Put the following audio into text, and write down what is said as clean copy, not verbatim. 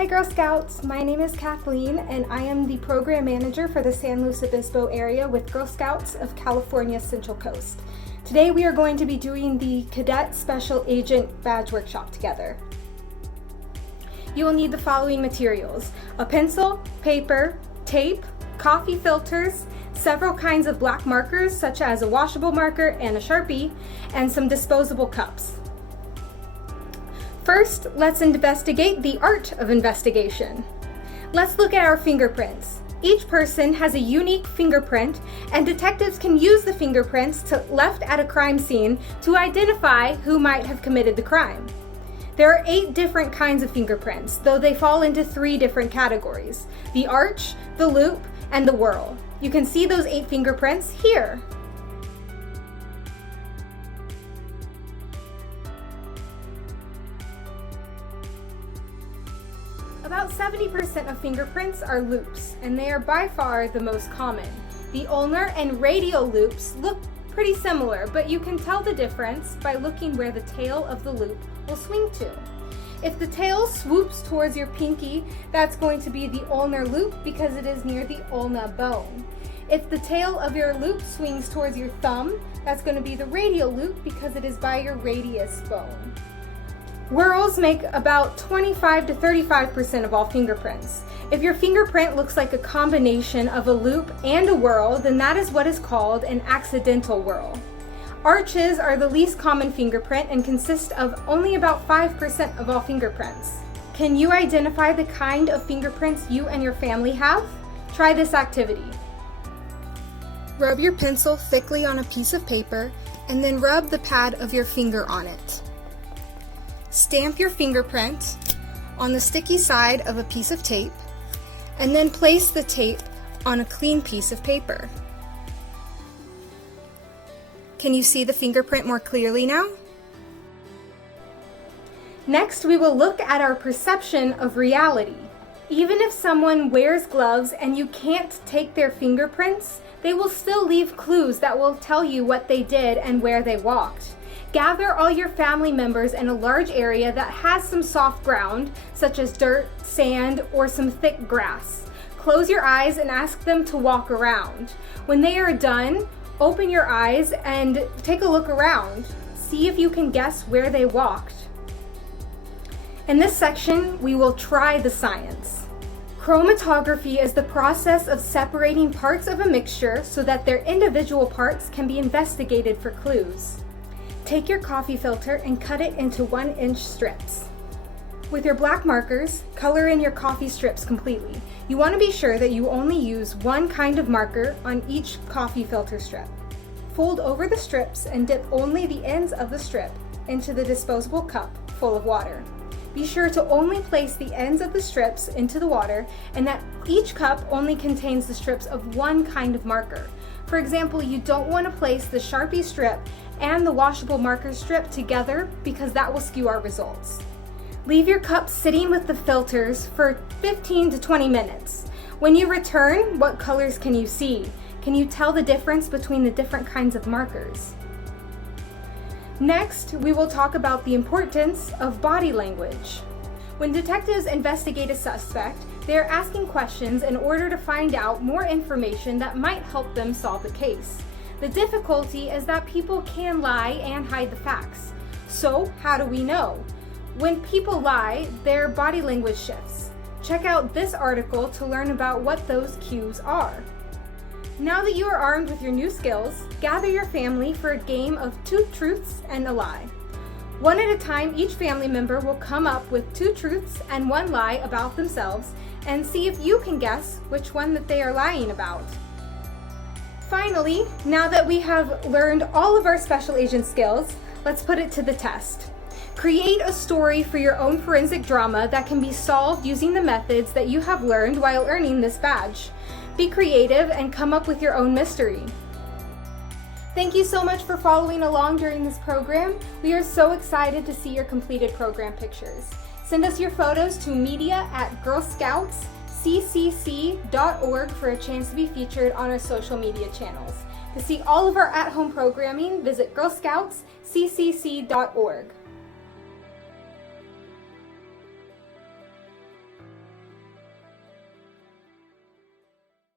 Hi Girl Scouts, my name is Kathleen and I am the Program Manager for the San Luis Obispo area with Girl Scouts of California's Central Coast. Today we are going to be doing the Cadet Special Agent Badge Workshop together. You will need the following materials: a pencil, paper, tape, coffee filters, several kinds of black markers such as a washable marker and a Sharpie, and some disposable cups. First, let's investigate the art of investigation. Let's look at our fingerprints. Each person has a unique fingerprint, and detectives can use the fingerprints left at a crime scene to identify who might have committed the crime. There are 8 different kinds of fingerprints, though they fall into 3 different categories: the arch, the loop, and the whorl. You can see those 8 fingerprints here. About 70% of fingerprints are loops, and they are by far the most common. The ulnar and radial loops look pretty similar, but you can tell the difference by looking where the tail of the loop will swing to. If the tail swoops towards your pinky, that's going to be the ulnar loop because it is near the ulna bone. If the tail of your loop swings towards your thumb, that's going to be the radial loop because it is by your radius bone. Whorls make about 25 to 35% of all fingerprints. If your fingerprint looks like a combination of a loop and a whorl, then that is what is called an accidental whorl. Arches are the least common fingerprint and consist of only about 5% of all fingerprints. Can you identify the kind of fingerprints you and your family have? Try this activity. Rub your pencil thickly on a piece of paper and then rub the pad of your finger on it. Stamp your fingerprint on the sticky side of a piece of tape and then place the tape on a clean piece of paper. Can you see the fingerprint more clearly now? Next, we will look at our perception of reality. Even if someone wears gloves and you can't take their fingerprints, they will still leave clues that will tell you what they did and where they walked. Gather all your family members in a large area that has some soft ground, such as dirt, sand, or some thick grass. Close your eyes and ask them to walk around. When they are done, open your eyes and take a look around. See if you can guess where they walked. In this section, we will try the science. Chromatography is the process of separating parts of a mixture so that their individual parts can be investigated for clues. Take your coffee filter and cut it into 1-inch strips. With your black markers, color in your coffee strips completely. You want to be sure that you only use one kind of marker on each coffee filter strip. Fold over the strips and dip only the ends of the strip into the disposable cup full of water. Be sure to only place the ends of the strips into the water and that each cup only contains the strips of one kind of marker. For example, you don't want to place the Sharpie strip and the washable marker strip together because that will skew our results. Leave your cup sitting with the filters for 15 to 20 minutes. When you return, what colors can you see? Can you tell the difference between the different kinds of markers? Next, we will talk about the importance of body language. When detectives investigate a suspect, they are asking questions in order to find out more information that might help them solve the case. The difficulty is that people can lie and hide the facts. So, how do we know? When people lie, their body language shifts. Check out this article to learn about what those cues are. Now that you are armed with your new skills, gather your family for a game of 2 truths and a lie. One at a time, each family member will come up with 2 truths and 1 lie about themselves and see if you can guess which one that they are lying about. Finally, now that we have learned all of our special agent skills, let's put it to the test. Create a story for your own forensic drama that can be solved using the methods that you have learned while earning this badge. Be creative and come up with your own mystery. Thank you so much for following along during this program. We are so excited to see your completed program pictures. Send us your photos to media@girlscoutsccc.org for a chance to be featured on our social media channels. To see all of our at-home programming, visit girlscoutsccc.org.